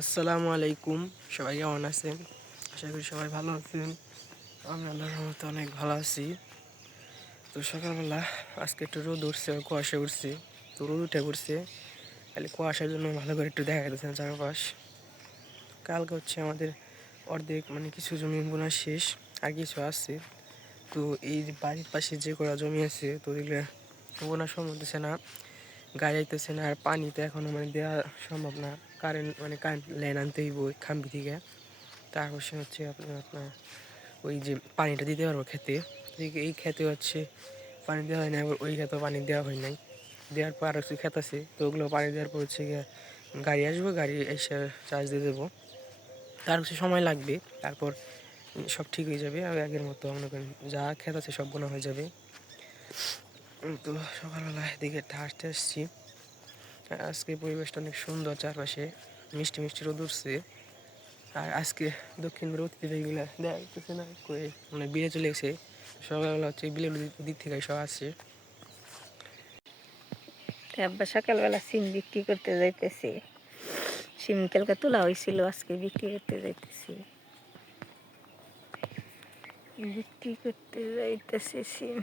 আসসালামু আলাইকুম। সবাই কেমন আছেন? আশা করি সবাই ভালো আছেন। আমি আল্লাহর রহমতে অনেক ভালো আছি। তো সকালবেলা আজকে একটু রোদ উঠছে, কুয়াশা উঠছে। তো রোদ উঠে পড়ছে, খালি কুয়াশার জন্য ভালো করে একটু দেখা যাচ্ছে না চারপাশ। কালকে হচ্ছে আমাদের অর্ধেক কিছু জমি বোনা শেষ, আর কিছু আছে। তো এই যে বাড়ির পাশে যে কটা জমি আছে, তো এগুলো বোনা সম্ভব হতেছে না, গাড়ি আইতেছে না, আর পানি তো এখনও দেওয়া সম্ভব না। কারেন্ট লাইন আনতে হইব ওই খাম্বি থেকে। তার কোশ্চেন হচ্ছে আপনার ওই যে পানিটা দিতে পারবো খেতে। এই খেতে হচ্ছে পানি দেওয়া হয় না, আবার ওই খেতেও পানি দেওয়া হয় নাই। দেওয়ার পর আরও কিছু খেত আছে, তো ওগুলো পানি দেওয়ার পর হচ্ছে গিয়ে গাড়ি আসবো, গাড়ি এসে চার্জ দিয়ে দেবো। তার কিছু সময় লাগবে, তারপর সব ঠিক হয়ে যাবে। আর আগের মতো মনে করেন যা খেত আছে সব বোনা হয়ে যাবে। তো সকালবেলা এদিকে হাঁটতে আসছি। আজকে পরিবেশটা অনেক সুন্দর, চারপাশে মিষ্টি মিষ্টি রোদ উঠছে। আর আজকে দক্ষিণ অতিথিগুলো দেখা যাচ্ছে না, বিয়ে চলে গেছে। সকালবেলা হচ্ছে বিলের দিক থেকে সব আসছে। আব্বা সকালবেলা সিম বিক্রি করতে যাইতেছি। সিম কালকে তোলা হয়েছিল, আজকে বিক্রি করতে যাইতেছি। সিম।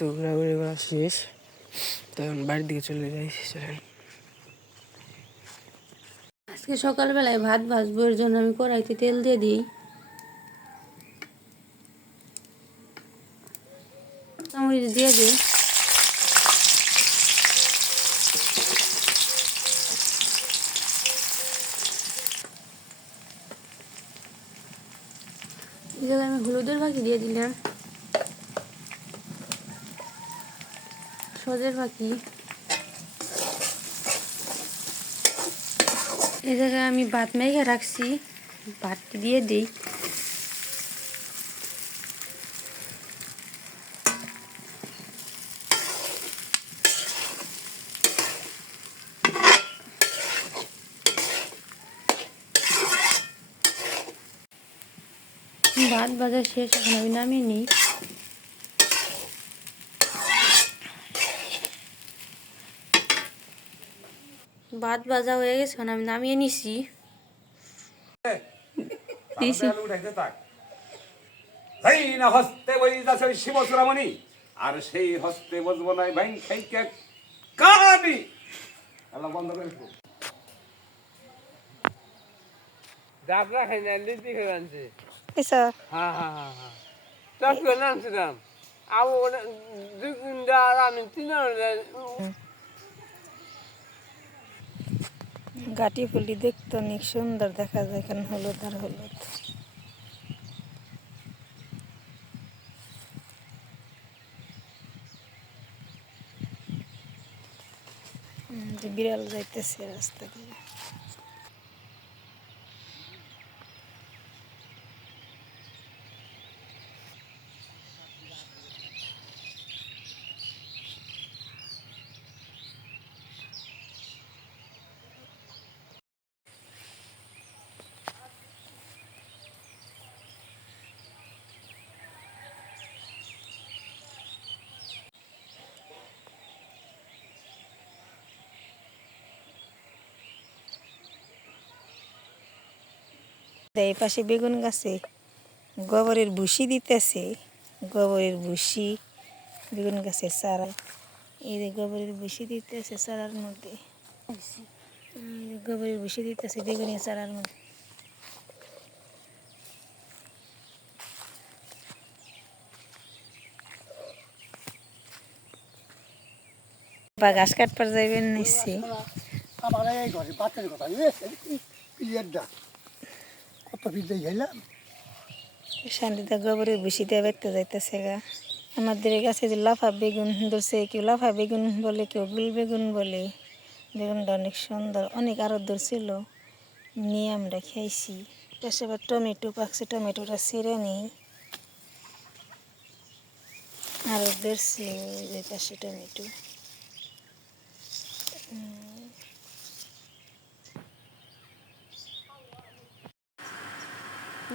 তো ঘোরাঘুরি করা শেষ, তো এখন বাড়ির দিকে চলে যাই। আজকে সকালবেলায় ভাত ভাজবো, এর জন্য আমি কড়াইতে তেল দিয়ে দিই। চামচ দিয়ে দিই। এই জায়গায় আমি হলুদের ফাঁকি দিয়ে দিলাম, সজের ফাঁকি। এই জায়গায় আমি ভাত মেখে রাখছি, ভাত দিয়ে দিই। ভাত ভাজা শেষ, এখন আমি নামিয়ে নিই। ভাত ভাজা হয়ে গেছে, এখন আমি নামিয়ে নিছি। হস্তে বইতাছে শিবচূড়ামণি, আর সেই হস্তে বসবো নাই ভাই খাইকে কানি। আল্লাহ বন্ধ করে দিও। ডাবরা খাই না, লিচি খেয়ে আনছে। এসা হ্যাঁ হ্যাঁ হ্যাঁ হ্যাঁ, টক করে আনছিলাম। আবু দুই কুইন্টা আর আমি তিন গাটি ফুলটি দেখতে অনেক সুন্দর দেখা যায়, এখানে হলুদ আর হলুদ। বিড়াল যাইতেছে রাস্তা দিয়ে। এই পাশে বেগুন গাছে গোবরের ভুসি দিতেছে, গোবরের ভুসি বেগুন গাছের চারা। এই যে গোবরের ভুসি দিতেছে চারার মধ্যে, গোবরের ভুসি দিতেছে বেগুনের চারার মধ্যে। বা ঘাস কাটবার যাইবেন নিচ্ছি। শান্তিতে গোবরের ভুসি দিয়ে বেড়তে যাইতেছে গা। আমাদের এই গাছে যে লাফা বেগুন ধরছে, কেউ লাফা বেগুন বলে, কেউ গুল বেগুন বলে। বেগুনটা অনেক সুন্দর, অনেক আরো ধরছিল, নিয়ে আমরা খাইছি। পাশে আবার টমেটো পাকছে, টমেটোটা ছিঁড়ে নিই। আরো ধরছে ওই যে পাশে টমেটো।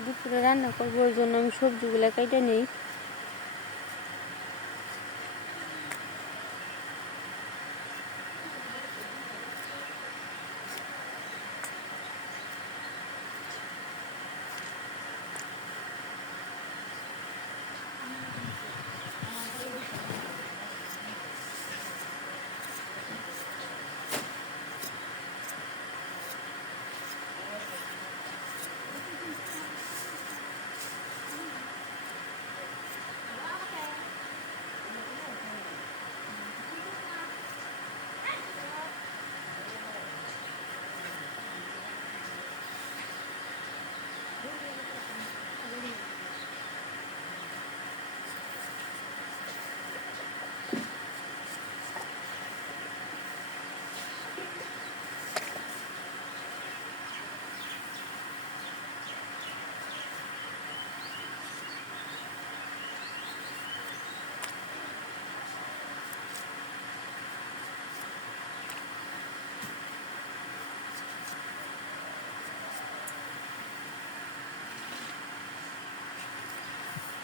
দুপুরে রান্না করবো, ওই জন্য আমি সবজিগুলো কেটে নিই।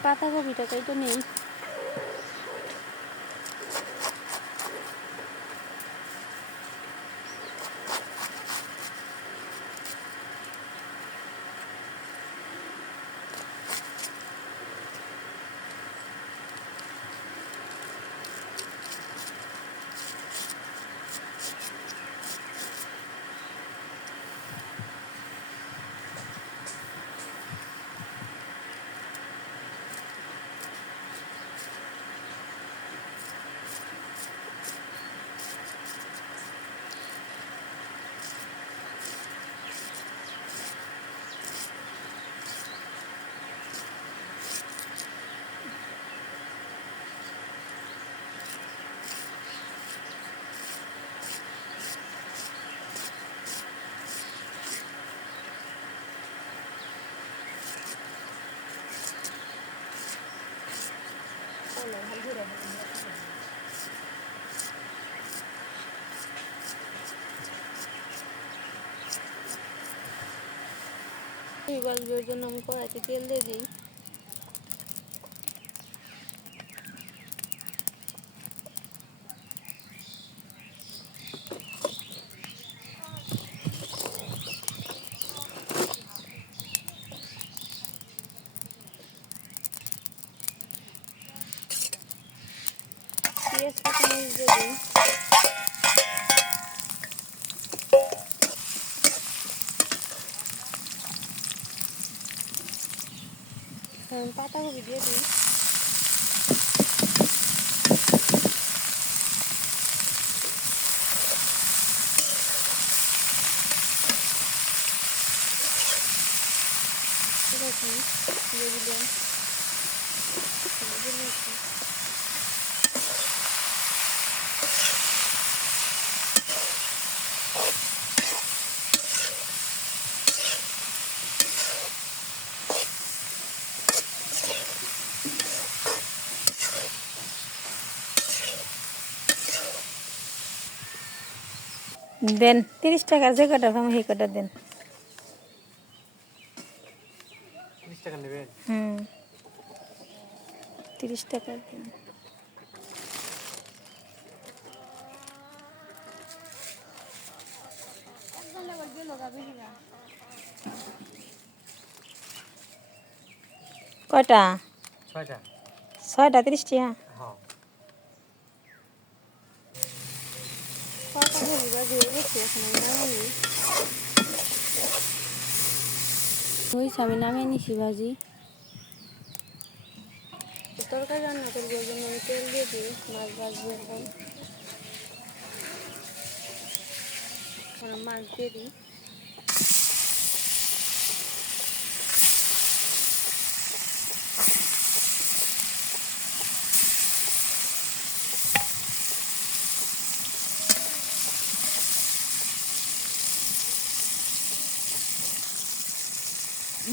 পাতাকপিটা কেটে নিই। এবার ওই জন্য আমি কড়াইতে তেল দিয়ে দিই। পেঁয়াজ কাঁচামরিচ দিয়ে দিই। পাতাকপি দিয়ে দিই। দিয়ে দিলাম। দেন 30 টাকার যে কটা পাবো সেই কটা দেন। 30 টাকা নেবেন? 30 টাকা দেন। কয়টা? 6টা। 6টা 30 টাকা। হ্যাঁ। পাতাকপি ভাজি হয়ে গেছে, এখন আমি নামিয়ে নিই। হয়েছে, আমি নামিয়ে নিছি ভাজি। তরকারি রান্না করবো, ওই জন্য আমি তেল দিয়ে দিই, মাছ ভাজবো এখন। মাছ দিয়ে দিই।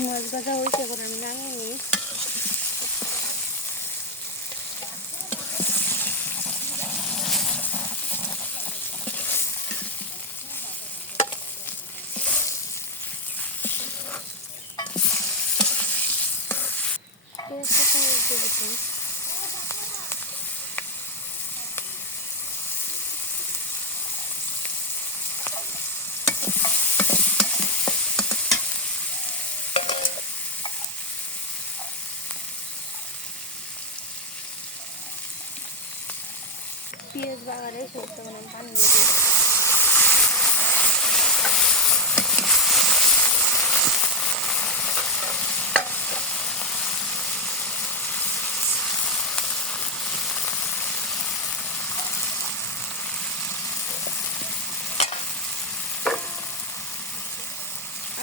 মাছ ভাজা হয়েছে, এখন আমি নামিয়ে নিই। পেঁয়াজ কাঁচা মরিচ দিয়ে দিচ্ছি। পেঁয়াজ বাগারে সরষে বাগারে আমি পানি দিয়ে দিই।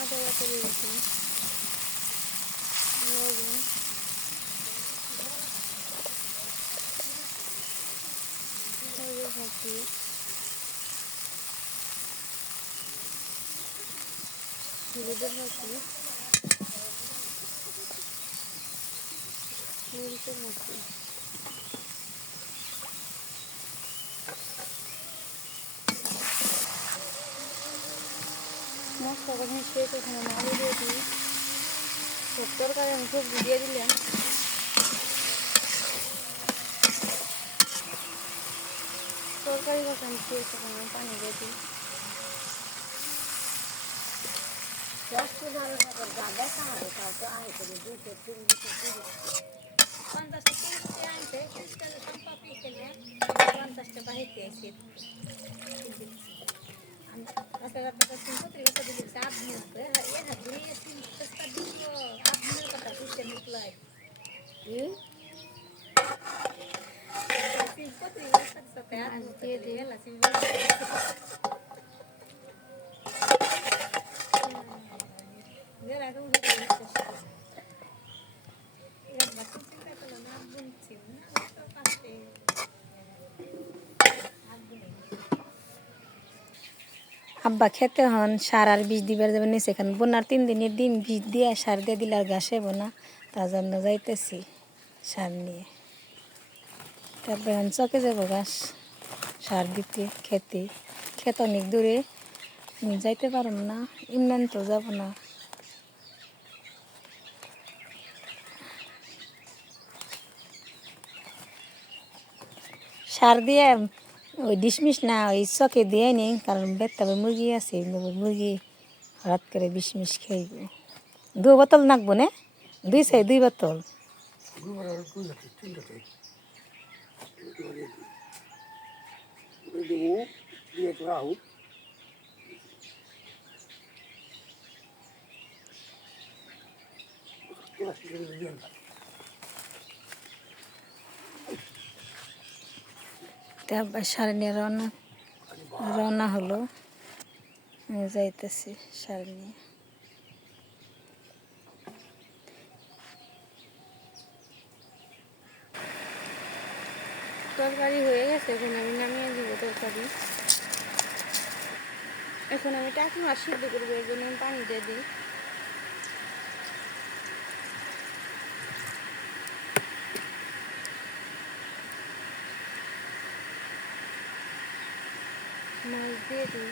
আদা বাটা দিয়ে দিচ্ছি, লবণ, হলুদ ভাজি, হলুদের ভাজি, মরিচের ভাজি। মশলাটা মিশিয়ে এখানে আমি আলু দিয়ে দিই। সব তরকারি আমি সবজি দিয়ে দিলাম। তরকারি বাসন দিয়ে তখন আমি পানি দিয়ে দিই। মাছ দিয়ে দিই। আব্বা খেতে হন সার আর বিষ দিবার যাবে নিচে, এখানে বোনার 3 দিনের দিন বিষ দিয়ে সার দিয়ে দিলে আর ঘাসে বোনা, তার জন্য যাইতেছি সার নিয়ে। তারপরে এখন চকে যাবো ঘাস সার দিতে, খেতে। খেত অনেক দূরে, আমি যাইতে পারব না, ইমরান তো যাব না। সার দিয়ে ওই ডিসমিস না ওই চকে দিয়ে নেই, কারণ বেতাবে মুরগি আছে, মুরগি হঠাৎ করে বিষ খাইব। 2 বোতল নাকবো না, 2 বোতল। তারপর সার নিয়ে রওনা হলো, আমি যাইতেছি সার নিয়ে। তরকারি হয়ে গেছে, এখন আমি নামিয়ে দিব তরকারি। এখন আমি টাকি মাছ সিদ্ধ করবো, এর জন্য আমি পানি দিয়ে দিই। মাছ দিয়ে দিই।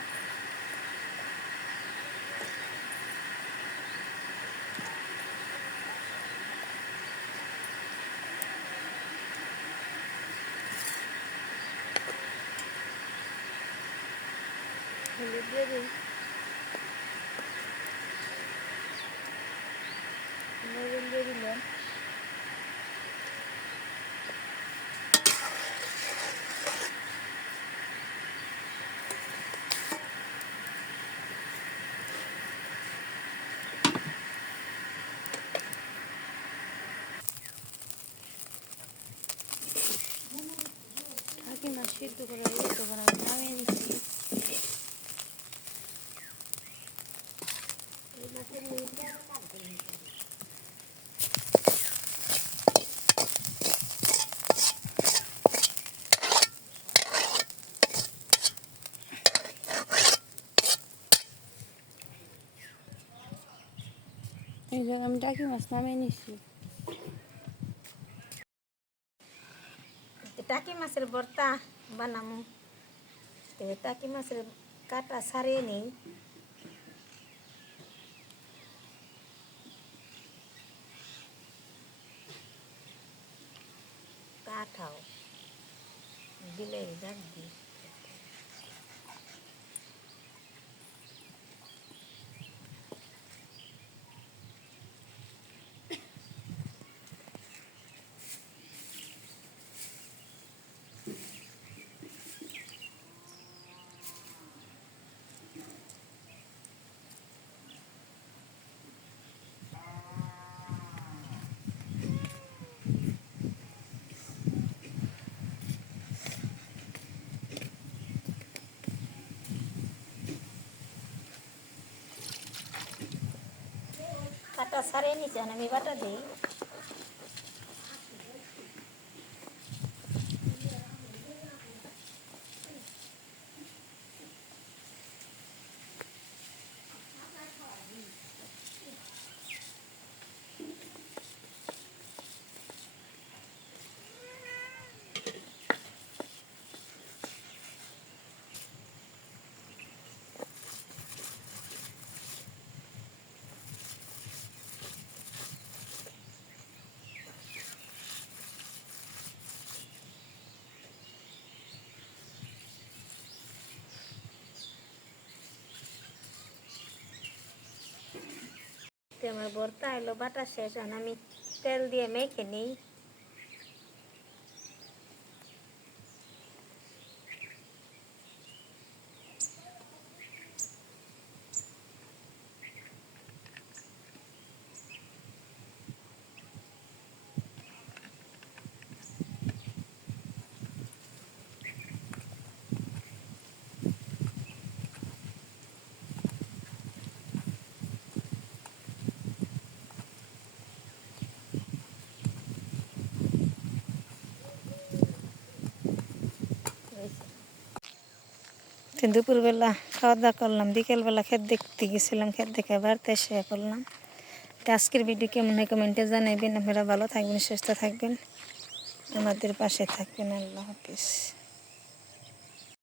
হলুদ দিয়ে দিই, লবণ দিয়ে দিলাম। সিদ্ধ করে আমি নামিয়ে নিচ্ছি। এই যে আমি টাকি মাছ নামিয়ে নিচ্ছি। টাকি মাছের ভর্তা বানামু। টাকি মাছের কাটা ছাড়িয়ে নিই। কাঠাও দিলে ডাক দিই। কাটা ছাড়িয়ে নিচ্ছি, আমি বাটা দিই। আমার ভর্তা এলো বাটা শেষ, এখন আমি তেল দিয়ে মেখে নিই। তো দুপুরবেলা খাওয়া দাওয়া করলাম, বিকেলবেলা ক্ষেত দেখতে গেছিলাম, ক্ষেত দেখে বাড়িতে এসে করলাম। তো আজকের ভিডিও কেমন হয় কমেন্টে জানাবেন। আপনারা ভালো থাকবেন, সুস্থ থাকবেন, আমাদের পাশে থাকবেন। আল্লাহ হাফিজ।